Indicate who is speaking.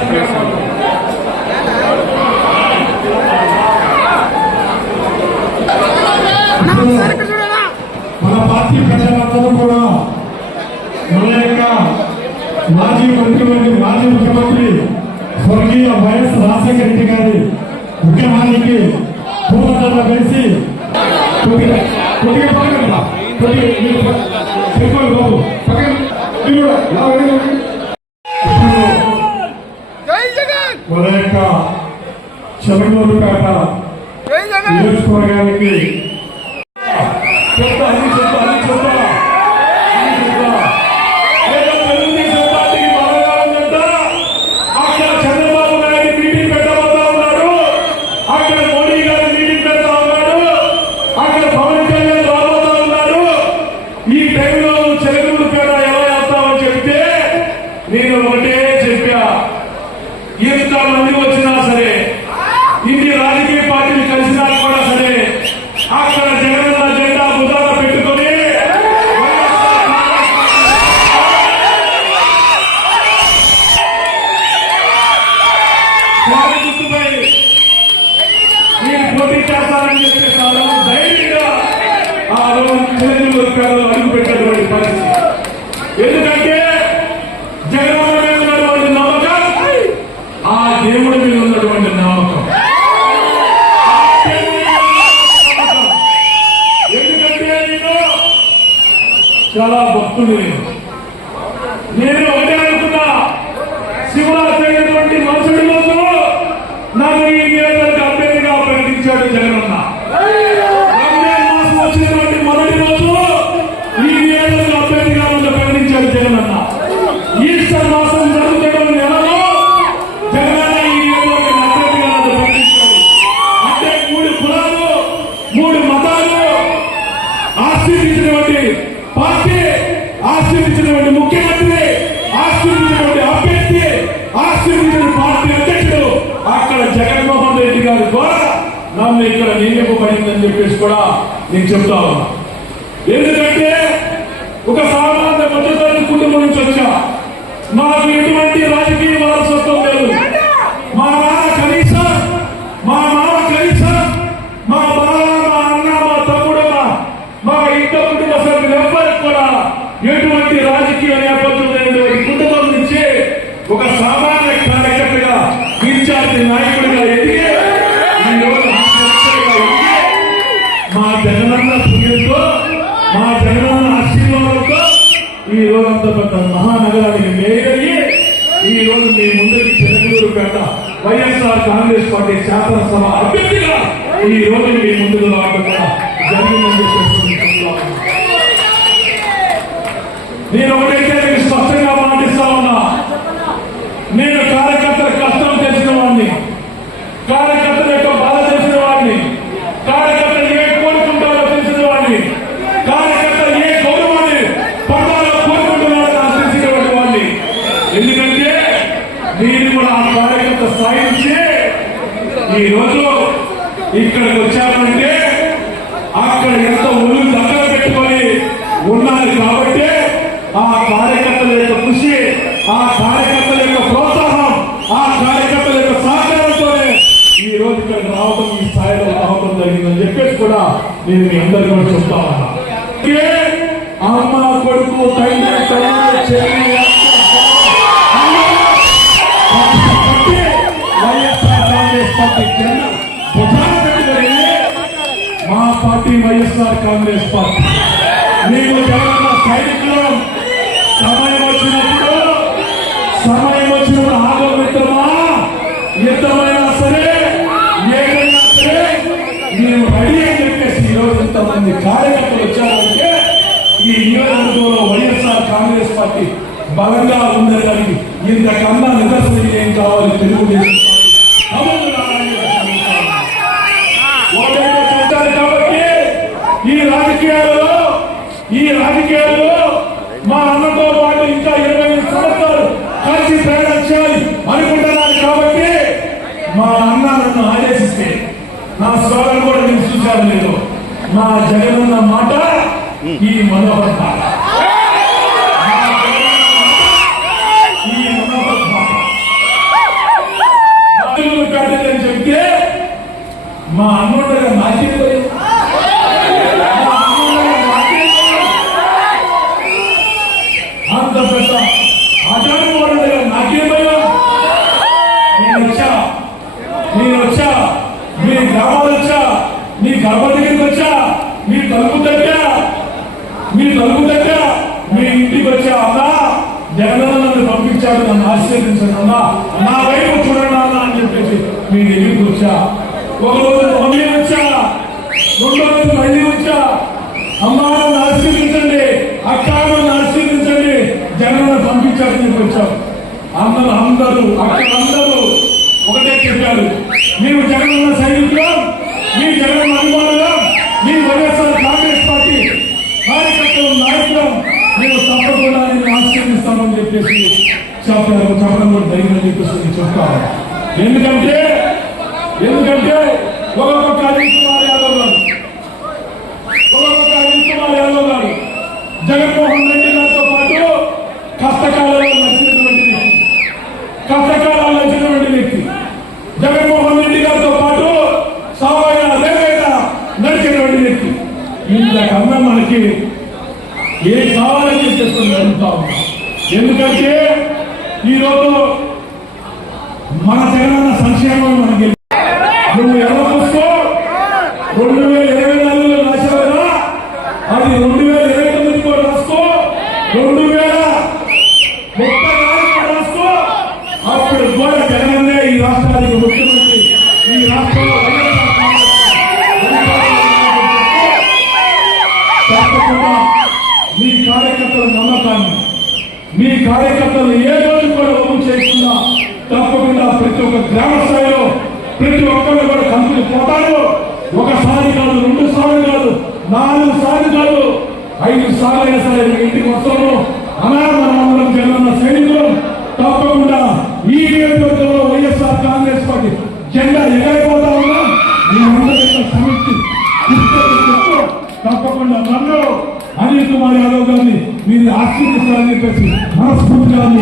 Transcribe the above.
Speaker 1: నేను కూడా చేశాను
Speaker 2: మన పార్టీ ప్రజలందరూ కూడా మన యొక్క మాజీ మంత్రివర్గ మాజీ ముఖ్యమంత్రి స్వర్గీయ వైఎస్ రాజశేఖర రెడ్డి గారి ముఖ్యమానికి పూర్వతంగా కలిసి కొద్దిగా పక్కన కొద్దిగా బాబు మన యొక్క చెలమూరుపేట నియోజకవర్గానికి భక్తుడు నేను. నేను ఒకటే అనుకున్నా శివరాజ్ మనుషులు నన్ను ఇక్కడ నియమింపబడిందని చెప్పేసి కూడా నేను చెప్తా ఉన్నా. ఎందుకంటే ఒక సామాన్య మధ్యతరగతి కుటుంబం నుంచి వచ్చా. నాకు ఎటువంటి రాజకీయ వారసత్వం లేదు. మా నాన్న కనీసం మా మామ కనీసం మా బావ మా అన్న మా తమ్ముడు మా మా ఇంట్లో కుటుంబ సభ్యులు ఎవ్వరికి కూడా ఎటువంటి రాజకీయ ఈ అంత పెద్ద మహానగరానికి మేయయ్యి ఈ రోజు మీ ముందుకి చిన్నగూరు పేట వైఎస్ఆర్ కాంగ్రెస్ పార్టీ శాసనసభ అభ్యర్థిగా ఈ రోజు మీ ముందుకు రావడం జరిగిందని నేను ఒకటే ఎందుకంటే మీరు కూడా ఆ కార్యకర్త స్థాయి నుంచి ఈ రోజు ఇక్కడికి వచ్చానంటే అక్కడ ఎంత ఒళ్ళు దగ్గర పెట్టుకొని ఉన్నారు కాబట్టి ఆ కార్యకర్తల యొక్క కృషి ఆ కార్యకర్తల యొక్క ప్రోత్సాహం ఆ కార్యకర్తల యొక్క సహకారంతోనే ఈ రోజు ఇక్కడ రావడం ఈ స్థాయిలో రావడం జరిగిందని చెప్పేసి కూడా నేను మీ అందరికీ కూడా చెప్తా ఉన్నా. అమ్మ కొడుకు తల్లి తల్లి చెల్లి పార్టీ వైఎస్ఆర్ కాంగ్రెస్ పార్టీ. మేము జగనన్న సైనికులు. సమయం వచ్చినప్పుడు సమయం వచ్చినప్పుడు ఆగో మిత్రమా యుద్ధమైన ఈ రాజకీయాలలో ఈ రాజకీయాలలో మా అన్నతో పాటు ఇంకా ఇరవై ఐదు సంవత్సరాలు కలిసి ప్రయాణం చేయాలి అనుకుంటున్నాను కాబట్టి మా అన్న నన్ను ఆదేశిస్తే నా స్వాగతం కూడా నేను చూశాను లేదు. మా జగనన్న మాట ఈ మనోహర్ మాట. మా అమ్మ నాకేదో గర్భ దగ్గరికి వచ్చా? మీ తలుపు దగ్గర? మీ తలుపు దగ్గర? మీ ఇంటికి వచ్చా? అన్నా జగన్ నన్ను పంపించాడు నన్ను ఆశీర్వదించాడు. అన్నా నా వైపు చూడండి అన్నా అని చెప్పేసి మీ దగ్గరికి వచ్చా? ఒకరోజు మమ్మీ వచ్చా? రెండో రోజు మళ్ళీ వచ్చా? అమ్మా నన్ను ఆశీర్వించండి అక్క నన్ను ఆశీర్వించండి జగన్ పంపించాడు నీకు వచ్చాం. అందరూ అందరూ అక్కడ అందరూ ఒకటే చెప్పారు. మీరు జగన్ సైనికులు నేను చెప్పేసి చెప్పారు చెప్పడం కూడా జరిగిందని చెప్పేసి నేను చెప్తాను ఎందుకంటే ఎందుకంటే ఒక్కొక్క అనిల్ యాదవ్ గారు ఒక్కొక్క అనిల్ యాదవ్ గారు జగన్మోహన్ రెడ్డి గారితో పాటు కష్టకాలంలో నచ్చినటువంటి వ్యక్తి. కష్టకాలాలు నచ్చినటువంటి వ్యక్తి. జగన్మోహన్ రెడ్డి గారితో పాటు సావైన రేవేద నడిచినటువంటి వ్యక్తి. ఇంతకన్నా మనకి ఏ కావాలని చెప్పేసి అడుగుతా ఉన్నాం. ఎందుకంటే ఈరోజు మన జగనన్న సంక్షేమం కూడా కంపెనీ పోతారు ఒకసారి కాదు రెండు సార్లు కాదు నాలుగు సార్లు కాదు. ఐదు సార్లు అయినా సరే మీ ఇంటికి వస్తాము అనా మనం సైనికులు తప్పకుండా ఈ నియోజకవర్గంలో వైఎస్ఆర్ కాంగ్రెస్ పార్టీ జెండా ఎగైపోతా ఉన్నాం. మీ అందరి యొక్క తప్పకుండా నన్ను అనిల్ కుమార్ యాదవ్ గారిని మీరు ఆశీర్వదిస్తారని చెప్పేసి మనస్ఫూర్తిగా మీ